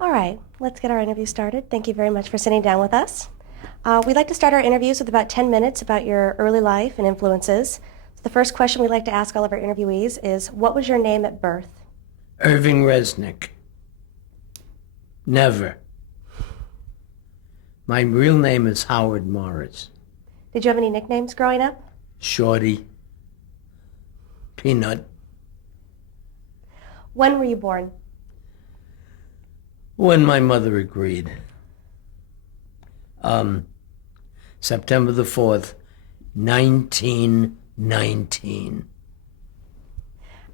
All right, let's get our interview started. Thank you very much for sitting down with us. We'd like to start our interviews with about 10 minutes about your early life and influences. So the first question we like to ask all of our interviewees is, what was your name at birth? Irving Resnick. Never. My real name is Howard Morris. Did you have any nicknames growing up? Shorty. Peanut. When were you born? When my mother agreed. September the 4th, 1919.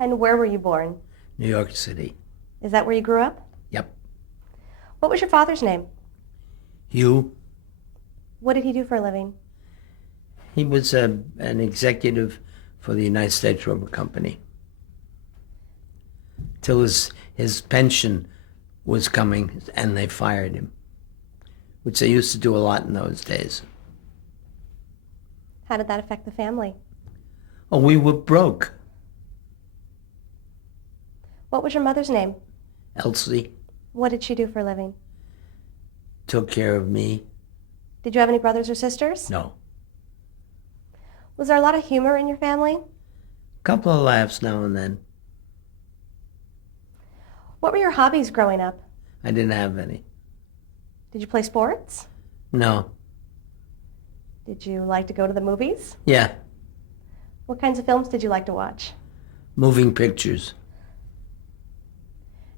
And where were you born? New York City. Is that where you grew up? Yep. What was your father's name? Hugh. What did he do for a living? He was an executive for the United States Rubber Company. Till his pension was coming and they fired him, which they used to do a lot in those days. How did that affect the family? Oh, we were broke. What was your mother's name? Elsie What did she do for a living? took care of me. Did you have any brothers or sisters? No. Was there a lot of humor in your family? Couple of laughs now and then. What were your hobbies growing up? I didn't have any. Did you play sports? No. Did you like to go to the movies? Yeah. What kinds of films did you like to watch? Moving pictures.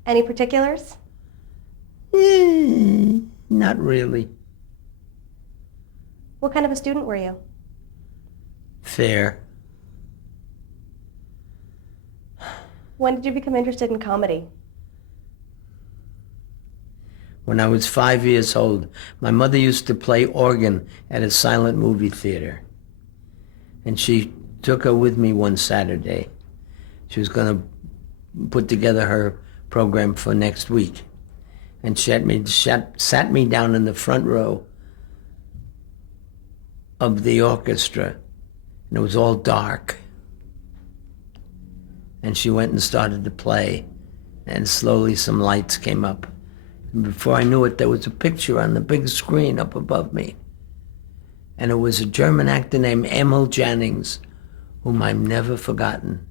Any particulars? Not really. What kind of a student were you? Fair. When did you become interested in comedy? When I was 5 years old, my mother used to play organ at a silent movie theater. And she took her with me one Saturday. She was going to put together her program for next week. And sat me down in the front row of the orchestra. And it was all dark. And she went and started to play. And slowly some lights came up. And before I knew it, there was a picture on the big screen up above me. And it was a German actor named Emil Jannings, whom I've never forgotten,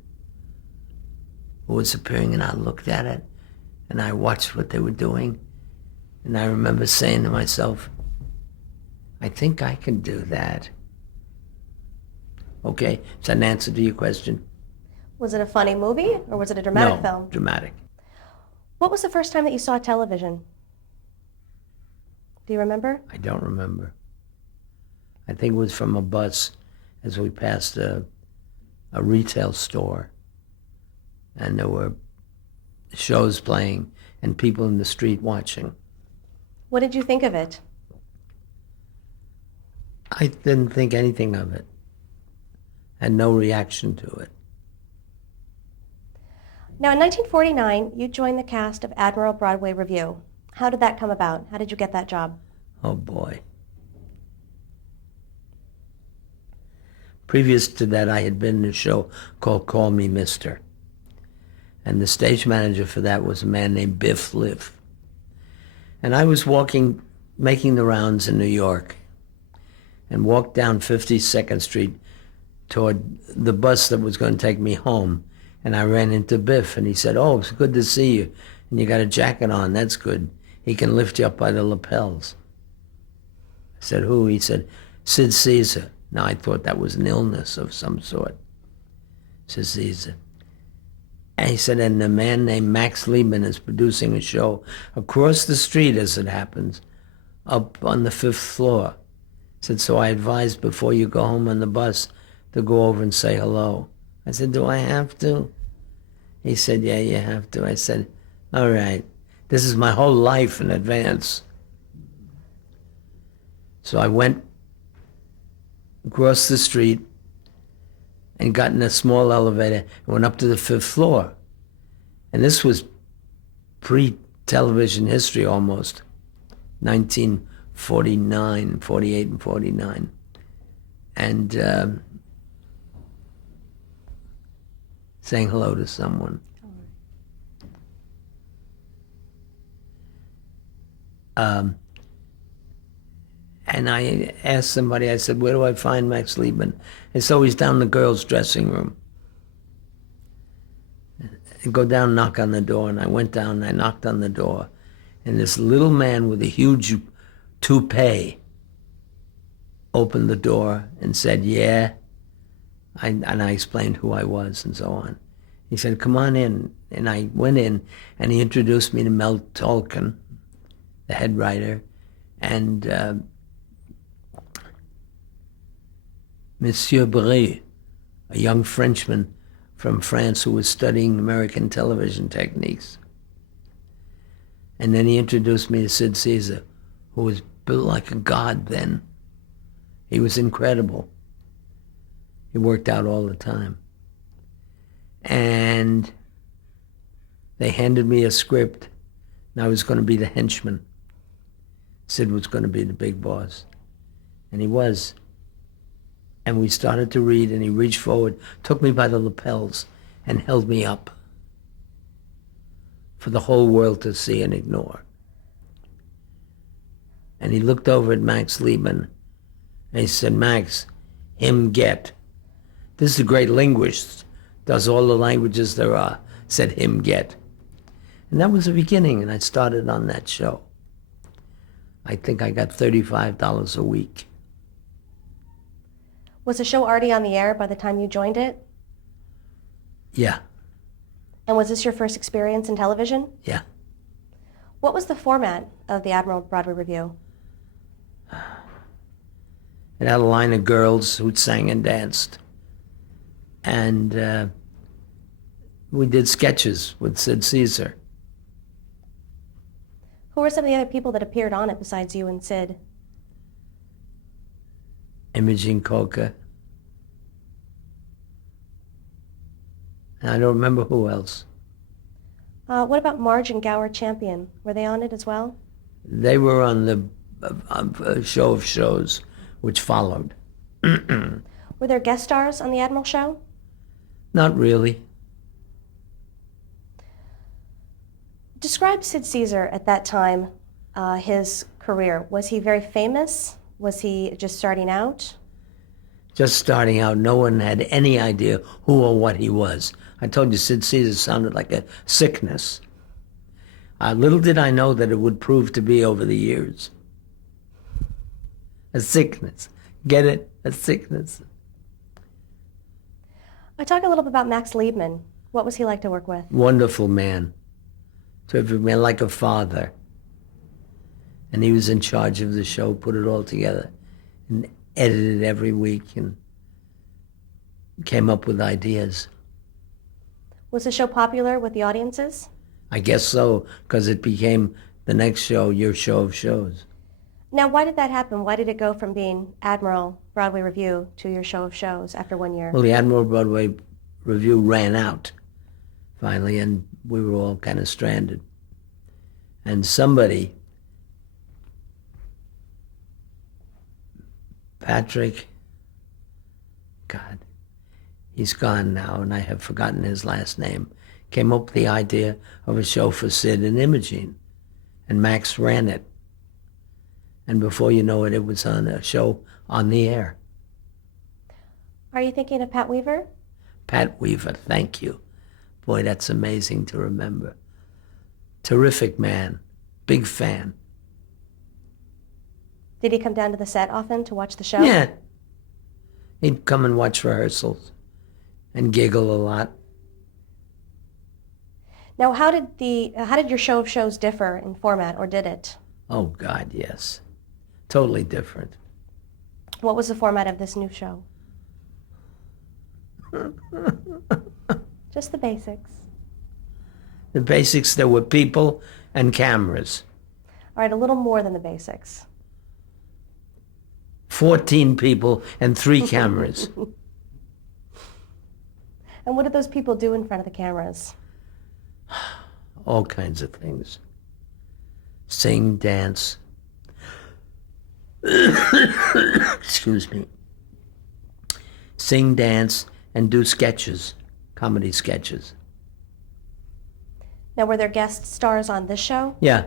who was appearing. And I looked at it, and I watched what they were doing. And I remember saying to myself, I think I can do that. Okay, is that an answer to your question? Was it a funny movie or was it a dramatic No, film? dramatic. What was the first time that you saw television? Do you remember? I don't remember. I think it was from a bus as we passed a retail store. And there were shows playing and people in the street watching. What did you think of it? I didn't think anything of it. Had no reaction to it. Now, in 1949, you joined the cast of Admiral Broadway Review. How did that come about? How did you get that job? Oh boy. Previous to that, I had been in a show called Call Me Mister. And the stage manager for that was a man named Biff Liff. And I was making the rounds in New York, and walked down 52nd Street toward the bus that was going to take me home. And I ran into Biff, and he said, "Oh, it's good to see you. And you got a jacket on, that's good. He can lift you up by the lapels." I said, "Who?" He said, "Sid Caesar." Now, I thought that was an illness of some sort. Sid Caesar. And he said, and a man named Max Liebman is producing a show across the street, as it happens, up on the 5th floor. He said, so I advise before you go home on the bus to go over and say hello. I said, do I have to? He said, yeah, you have to. I said, all right. This is my whole life in advance. So I went across the street and got in a small elevator and went up to the 5th floor. And this was pre-television history almost, 1949, 48 and 49. And saying hello to someone. And I asked somebody, I said, where do I find Max Liebman? And so he's down in the girls' dressing room. I go down, knock on the door, and I went down and I knocked on the door. And this little man with a huge toupee opened the door and said, yeah. And I explained who I was and so on. He said, come on in. And I went in, and he introduced me to Mel Tolkien, the head writer, and Monsieur Brie, a young Frenchman from France who was studying American television techniques. And then he introduced me to Sid Caesar, who was built like a god then. He was incredible. He worked out all the time. And they handed me a script, and I was going to be the henchman. Sid was going to be the big boss. And he was. And we started to read, and he reached forward, took me by the lapels, and held me up for the whole world to see and ignore. And he looked over at Max Liebman, and he said, Max, him get. This is a great linguist, does all the languages there are, said him get. And that was the beginning, and I started on that show. I think I got $35 a week. Was the show already on the air by the time you joined it? Yeah, And was this your first experience in television? yeah. What was the format of the Admiral Broadway Review? It had a line of girls who sang and danced. And we did sketches with Sid Caesar. Who were some of the other people that appeared on it besides you and Sid? Imogene Coca. And I don't remember who else. What about Marge and Gower Champion? Were they on it as well? They were on the show of shows, which followed. Were there guest stars on the Admiral show? Not really. Describe Sid Caesar at that time, his career. Was he very famous? Was he just starting out? Just starting out, no one had any idea who or what he was. I told you Sid Caesar sounded like a sickness. Little did I know that it would prove to be over the years. A sickness. Get it? A sickness. Talk a little bit about Max Liebman. What was he like to work with? Wonderful man. Terrific man, like a father. And he was in charge of the show, put it all together, and edited every week, and came up with ideas. Was the show popular with the audiences? I guess so, because it became the next show, your show of shows. Now, why did that happen? Why did it go from being Admiral Broadway Review to your show of shows after 1 year? Well, the Admiral Broadway Review ran out, finally, and we were all kind of stranded. And somebody, Patrick, God, he's gone now, and I have forgotten his last name, came up with the idea of a show for Sid and Imogene, and Max ran it. And before you know it, it was on a show on the air. Are you thinking of Pat Weaver? Pat Weaver, thank you. Boy, that's amazing to remember. Terrific man, big fan. Did he come down to the set often to watch the show? Yeah. He'd come and watch rehearsals and giggle a lot. Now, how did your show of shows differ in format, or did it? Oh, God, yes. Totally different. What was the format of this new show? Just the basics. The basics, there were people and cameras. All right, a little more than the basics. 14 people and 3 cameras. And what did those people do in front of the cameras? All kinds of things. Sing, dance. Excuse me. Sing, dance, and do sketches, comedy sketches. Now, were there guest stars on this show? Yeah.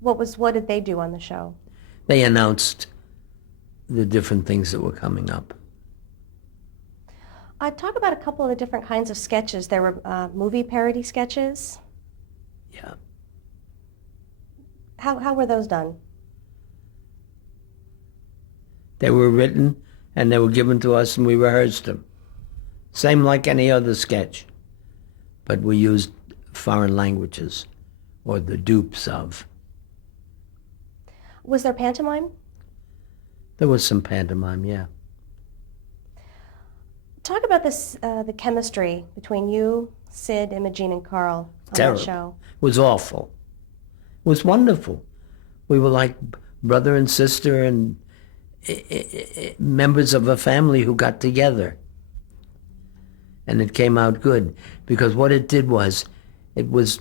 What did they do on the show? They announced the different things that were coming up. Talk about a couple of the different kinds of sketches. There were movie parody sketches. Yeah. How were those done? They were written and they were given to us and we rehearsed them. Same like any other sketch, but we used foreign languages or the dupes of. Was there pantomime? There was some pantomime, yeah. Talk about this, the chemistry between you, Sid, Imogene, and Carl on Terrible. that show. It was awful. It was wonderful. We were like brother and sister and members of a family who got together. And it came out good because what it did was, it was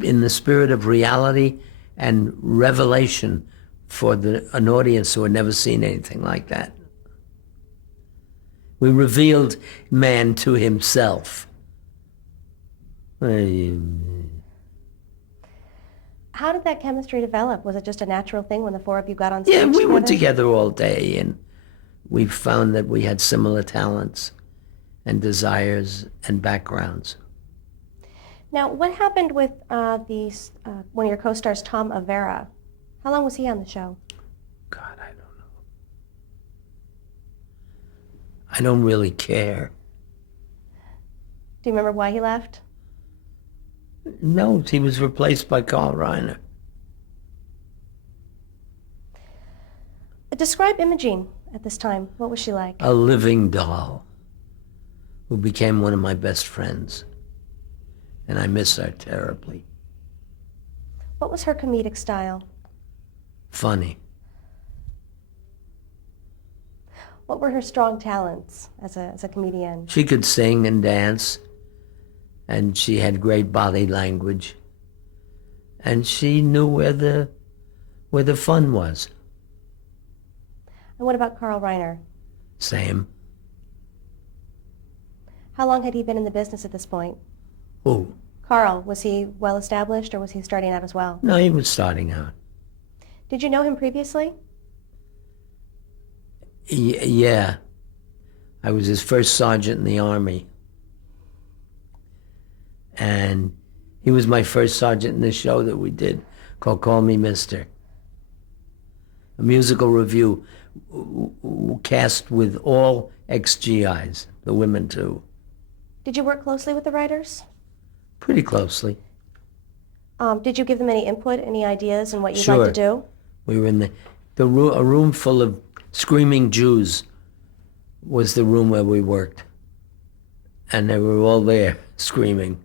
in the spirit of reality and revelation for an audience who had never seen anything like that. We revealed man to himself. How did that chemistry develop? Was it just a natural thing when the four of you got on stage Yeah, we together? were together all day, and we found that we had similar talents and desires and backgrounds. Now, what happened with one of your co-stars, Tom Avera? How long was he on the show? God, I don't know. I don't really care. Do you remember why he left? No, he was replaced by Carl Reiner. Describe Imogene at this time. What was she like? A living doll who became one of my best friends. And I miss her terribly. What was her comedic style? Funny. What were her strong talents as a comedian? She could sing and dance, and she had great body language, and she knew where the fun was. And what about Carl Reiner? Same. How long had he been in the business at this point? Who? Carl, was he well established or was he starting out as well? No, he was starting out. Did you know him previously? Yeah. I was his first sergeant in the Army. And he was my first sergeant in the show that we did called Call Me Mister. A musical review cast with all ex-GIs, the women too. Did you work closely with the writers? Pretty closely. Did you give them any input, any ideas on what you'd Sure. like to do? We were in a room full of screaming Jews was the room where we worked. And they were all there screaming.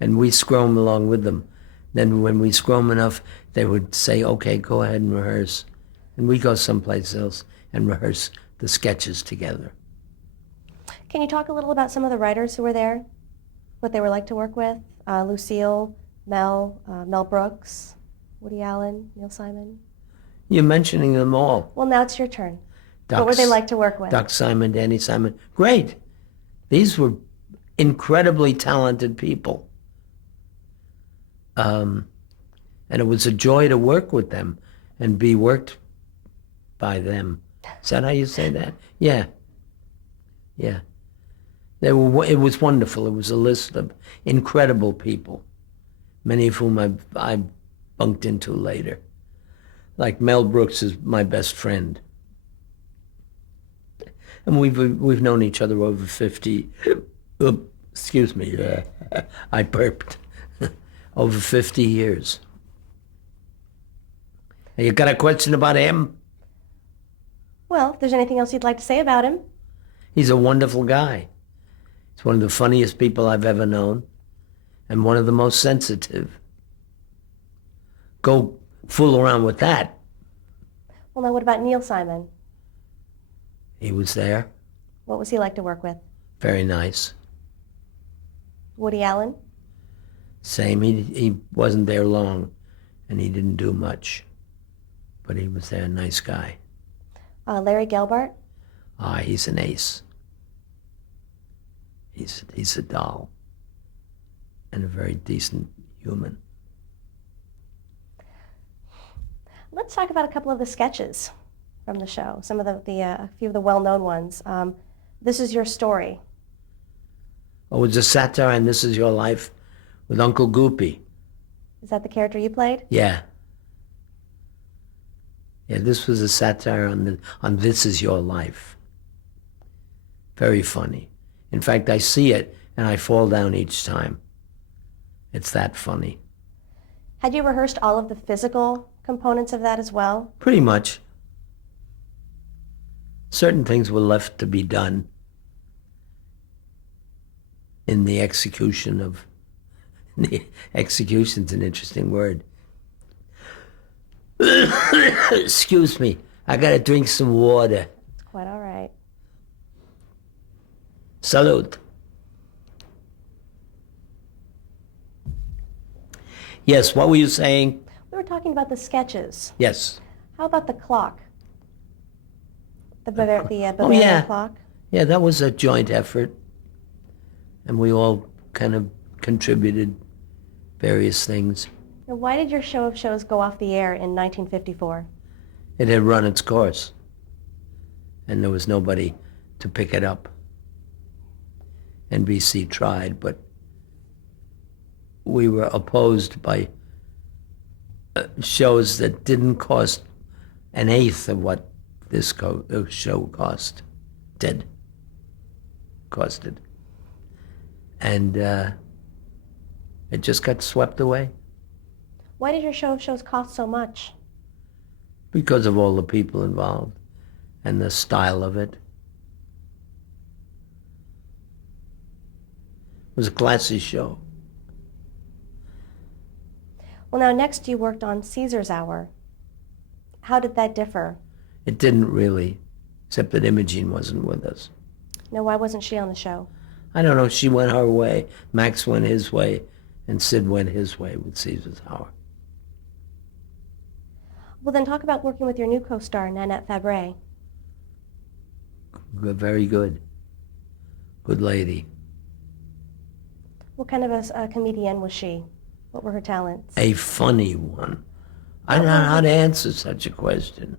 And we scream along with them. Then when we scream enough, they would say, okay, go ahead and rehearse. And we go someplace else and rehearse the sketches together. Can you talk a little about some of the writers who were there? What they were like to work with? Lucille, Mel Brooks, Woody Allen, Neil Simon. You're mentioning them all. Well, now it's your turn. Ducks, What were they like to work with? Doc Simon, Danny Simon. Great. These were incredibly talented people. And it was a joy to work with them and be worked by them. Is that how you say that? Yeah. Yeah. It was wonderful. It was a list of incredible people, many of whom I bunked into later. Like Mel Brooks is my best friend. And we've known each other over 50, excuse me, I burped, over 50 years. You got a question about him? Well, if there's anything else you'd like to say about him. He's a wonderful guy. He's one of the funniest people I've ever known and one of the most sensitive. Go fool around with that. Well, now what about Neil Simon? He was there. What was he like to work with? Very nice. Woody Allen? Same. He wasn't there long, and he didn't do much. But he was there, nice guy. Larry Gelbart? He's an ace. He's a doll. And a very decent human. Let's talk about a couple of the sketches from the show, some of a few of the well-known ones. This is Your Story. Oh, it's a satire and This Is Your Life with Uncle Goopy. Is that the character you played? Yeah. Yeah, this was a satire on This Is Your Life. Very funny. In fact, I see it and I fall down each time. It's that funny. Had you rehearsed all of the physical components of that as well? Pretty much. Certain things were left to be done in the execution of... The execution's an interesting word. Excuse me. I gotta drink some water. It's quite all right. Salute. Yes, what were you saying? We were talking about the sketches. Yes. How about the clock? The Bavarian Oh, yeah. clock? Yeah, that was a joint effort. And we all kind of contributed various things. Now, why did your show of shows go off the air in 1954? It had run its course. And there was nobody to pick it up. NBC tried, but we were opposed by shows that didn't cost an eighth of what this show costed. And it just got swept away Why did your show of shows cost so much? because of all the people involved and the style of it. It was a classy show. Well, now next you worked on Caesar's Hour. How did that differ? It didn't really, except that Imogene wasn't with us. Now, why wasn't she on the show? I don't know, she went her way, Max went his way, and Sid went his way with Caesar's Hour. Well, then talk about working with your new co-star, Nanette Fabre. Very good. Good lady. What kind of a comedian was she? What were her talents? A funny one. I don't know how to answer such a question.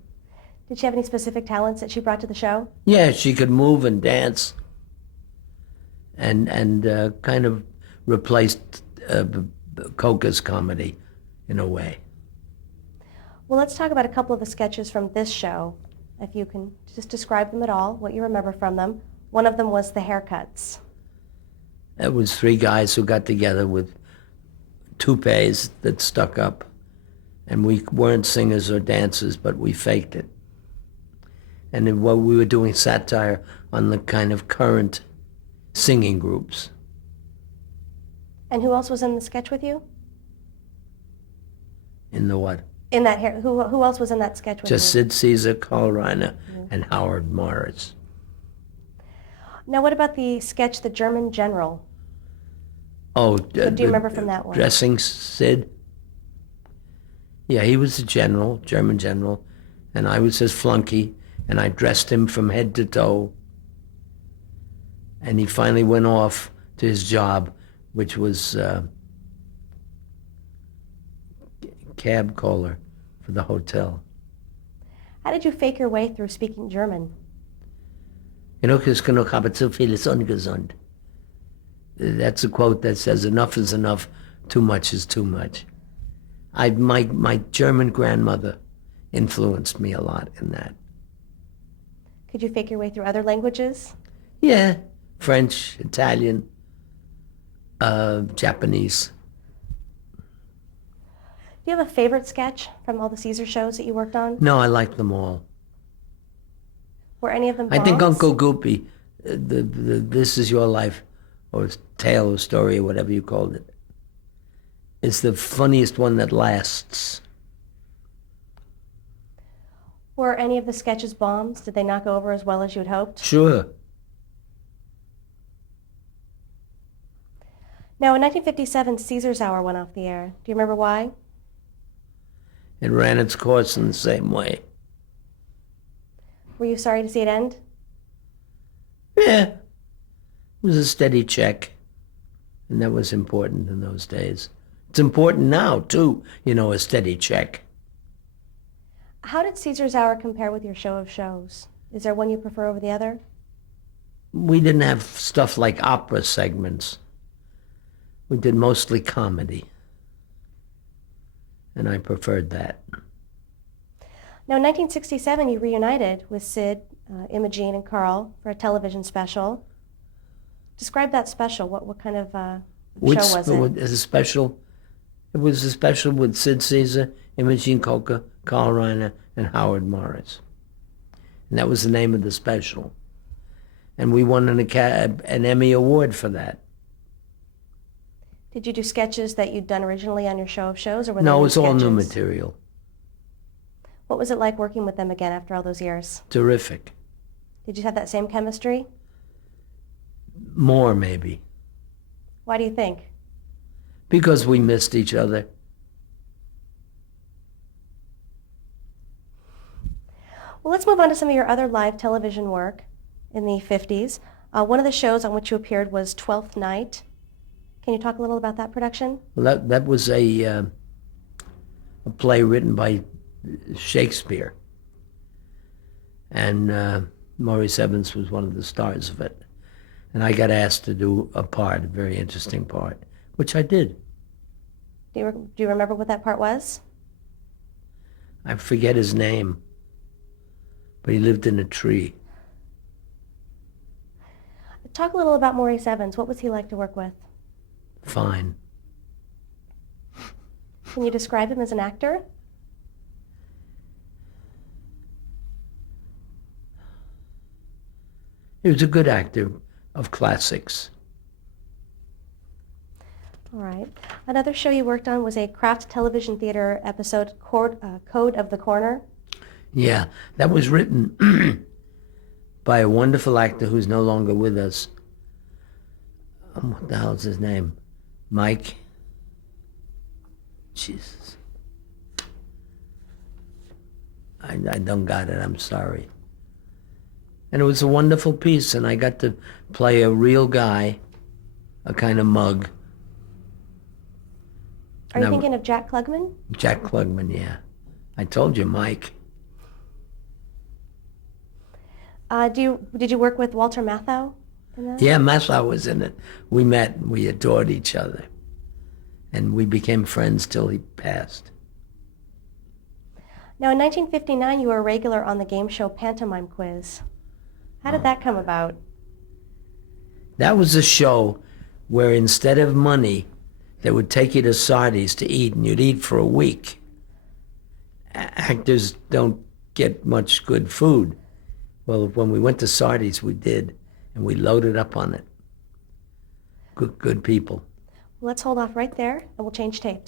Did she have any specific talents that she brought to the show? Yeah, she could move and dance and kind of replaced Coca's comedy in a way. Well, let's talk about a couple of the sketches from this show. If you can just describe them at all, what you remember from them. One of them was the haircuts. It was three guys who got together with toupees that stuck up. And we weren't singers or dancers, but we faked it. And then what we were doing satire on the kind of current singing groups. And who else was in the sketch with you? In the what? In that hair, who else was in that sketch with Just you? Sid Caesar, Carl Reiner, and Howard Morris. Now, what about the sketch, The German General? Oh, What do you remember from that one? Dressing Sid? Yeah, he was a general, German general, and I was his flunky, and I dressed him from head to toe. And he finally went off to his job, which was cab caller for the hotel. How did you fake your way through speaking German? Genug ist genug, aber zu viel ist ungesund. That's a quote that says, enough is enough, too much is too much. My German grandmother influenced me a lot in that. Could you fake your way through other languages? Yeah, French, Italian, Japanese. Do you have a favorite sketch from all the Caesar shows that you worked on? No, I like them all. Were any of them I think bombs? Uncle Goopy, the This Is Your Life, or tale or story, or whatever you called it, is the funniest one that lasts. Were any of the sketches bombs? Did they not go over as well as you had hoped? Sure. Now, in 1957, Caesar's Hour went off the air. Do you remember why? It ran its course in the same way. Were you sorry to see it end? Yeah. It was a steady check. And that was important in those days. It's important now, too, a steady check. How did Caesar's Hour compare with your show of shows? Is there one you prefer over the other? We didn't have stuff like opera segments. We did mostly comedy. And I preferred that. Now, in 1967, you reunited with Sid, Imogene, and Carl for a television special. Describe that special. What kind of show was it? It was a special with Sid Caesar, Imogene Coca, Carl Reiner, and Howard Morris. And that was the name of the special. And we won an Emmy Award for that. Did you do sketches that you'd done originally on your show of shows, or were they No, it new was all new sketches? material. What was it like working with them again after all those years? Terrific. Did you have that same chemistry? More, maybe. Why do you think? Because we missed each other. Well, let's move on to some of your other live television work in the 50s. One of the shows on which you appeared was Twelfth Night. Can you talk a little about that production? Well, that was a play written by Shakespeare. And Maurice Evans was one of the stars of it. And I got asked to do a very interesting part, which I did. Do you remember what that part was? I forget his name, but he lived in a tree. Talk a little about Maurice Evans. What was he like to work with? Fine. Can you describe him as an actor? He was a good actor of classics. All right. Another show you worked on was a Kraft Television Theater episode, Code of the Corner. Yeah, that was written by a wonderful actor who's no longer with us. What the hell's his name? Mike? Jesus. I don't got it, I'm sorry. And it was a wonderful piece, and I got to play a real guy, a kind of mug. Are you thinking of Jack Klugman? Jack Klugman, yeah. I told you, Mike. Did you work with Walter Matthau in that? Yeah, Matthau was in it. We met, we adored each other. And we became friends till he passed. Now, in 1959, you were a regular on the game show Pantomime Quiz. How did that come about? That was a show where instead of money, they would take you to Sardi's to eat, and you'd eat for a week. Actors don't get much good food. Well, when we went to Sardi's, we did, and we loaded up on it. Good people. Let's hold off right there, and we'll change tapes.